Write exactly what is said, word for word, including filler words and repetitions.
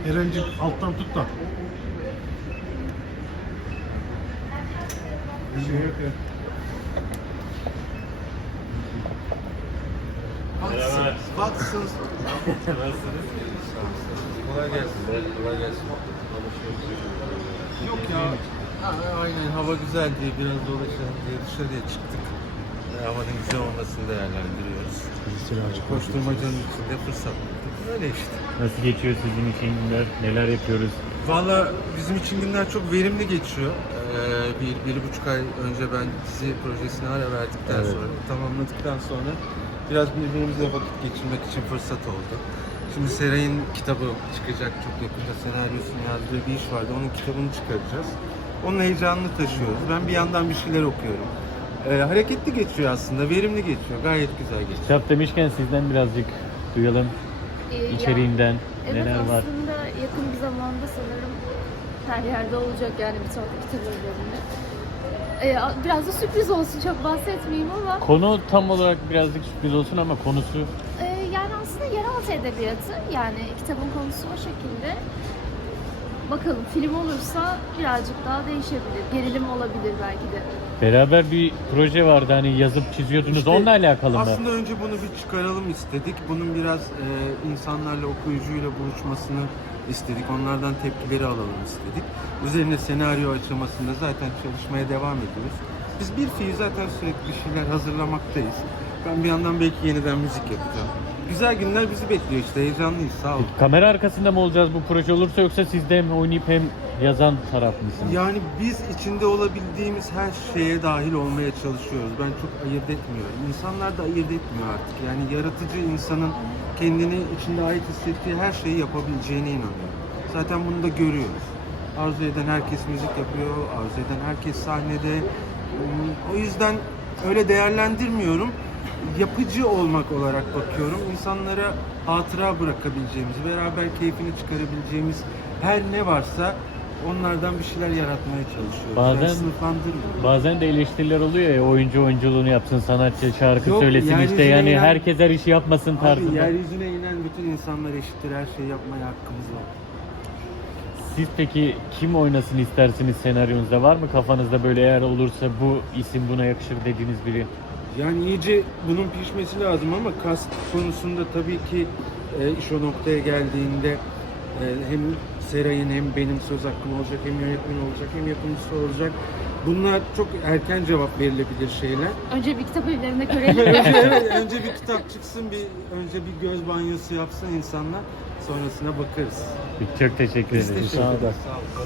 Eren'cim alttan tut da. Bir şey yok ya. Merhaba. Baksınız. Nasılsınız? Kolay gelsin. Kolay gelsin. Yok ya. Ha, aynen hava güzel diye biraz dolaşalım diye dışarıya çıktık. E, havanın güzel olmasını değerlendiriyoruz. Koşturmacanın içinde fırsat bulduk. Öyle işte. Nasıl geçiyor sizin için günler? Neler yapıyoruz? Valla bizim için günler çok verimli geçiyor. Ee, bir, bir buçuk ay önce ben dizi projesine ara verdikten Evet. sonra, tamamladıktan sonra biraz birbirimizle vakit geçirmek için fırsat oldu. Şimdi Seray'ın kitabı çıkacak çok yakında, senaryosunu yazdığı bir iş vardı. Onun kitabını çıkaracağız. Onun heyecanını taşıyoruz. Ben bir yandan bir şeyler okuyorum. Ee, hareketli geçiyor aslında, verimli geçiyor. Gayet güzel geçiyor. Kitap demişken sizden birazcık duyalım. Ee, İçeriğinden evet, neler var? aslında yakın bir zamanda sanırım her yerde olacak yani bir sonraki kitap üzerinde. Ee, biraz da sürpriz olsun, çok bahsetmeyeyim ama Konu tam olarak birazcık sürpriz olsun ama konusu e, yani aslında yeraltı edebiyatı, yani kitabın konusu o şekilde. Bakalım film olursa birazcık daha değişebilir, gerilim olabilir belki de. beraber bir proje vardı hani yazıp çiziyordunuz İşte onunla alakalı mı? Aslında önce bunu bir çıkaralım istedik. Bunun biraz e, insanlarla, okuyucuyla buluşmasını istedik. Onlardan tepkileri alalım istedik. Üzerine senaryo aşamasında zaten çalışmaya devam ediyoruz. Biz bir fiil zaten sürekli bir şeyler hazırlamaktayız. Ben bir yandan belki yeniden müzik yapacağım. Güzel günler bizi bekliyor işte. Heyecanlıyız. Sağ olun. Kamera arkasında mı olacağız bu proje olursa yoksa siz de hem oynayıp hem yazan taraf mısınız? Yani biz içinde olabildiğimiz her şeye dahil olmaya çalışıyoruz. Ben çok ayırt etmiyorum. İnsanlar da ayırt etmiyor artık. Yani yaratıcı insanın kendini içinde ait hissettiği her şeyi yapabileceğine inanıyorum. Zaten bunu da görüyoruz. Arzu eden herkes müzik yapıyor, arzu eden herkes sahnede. Hmm, O yüzden öyle değerlendirmiyorum. Yapıcı olmak olarak bakıyorum. İnsanlara hatıra bırakabileceğimiz, beraber keyfini çıkarabileceğimiz her ne varsa onlardan bir şeyler yaratmaya çalışıyoruz. Bazen- Ben sınıflandırmıyorum. Bazen de eleştiriler oluyor ya oyuncu oyunculuğunu yapsın, sanatçı şarkı Yok, söylesin işte yeryüzüne yani inen- herkes her işi yapmasın Abi tarzında. yeryüzüne inen bütün insanlar eşittir. Her şeyi yapmaya hakkımız var. Siz peki kim oynasın istersiniz senaryonuzda? Var mı kafanızda böyle eğer olursa bu isim buna yakışır dediğiniz biri? Yani iyice bunun pişmesi lazım ama kast konusunda tabii ki e, iş o noktaya geldiğinde e, hem Seray'ın hem benim söz hakkım olacak, hem yönetmen olacak, hem yapımcısı olacak. Bunlar çok erken cevap verilebilir şeyler. Önce bir kitap evlerinde görelim. Evet, önce bir kitap çıksın, bir önce bir göz banyosu yapsın insanlar. Sonrasına bakarız. Çok teşekkür Biz ederim. teşekkür Sağ olun. ederiz. Sağ olun.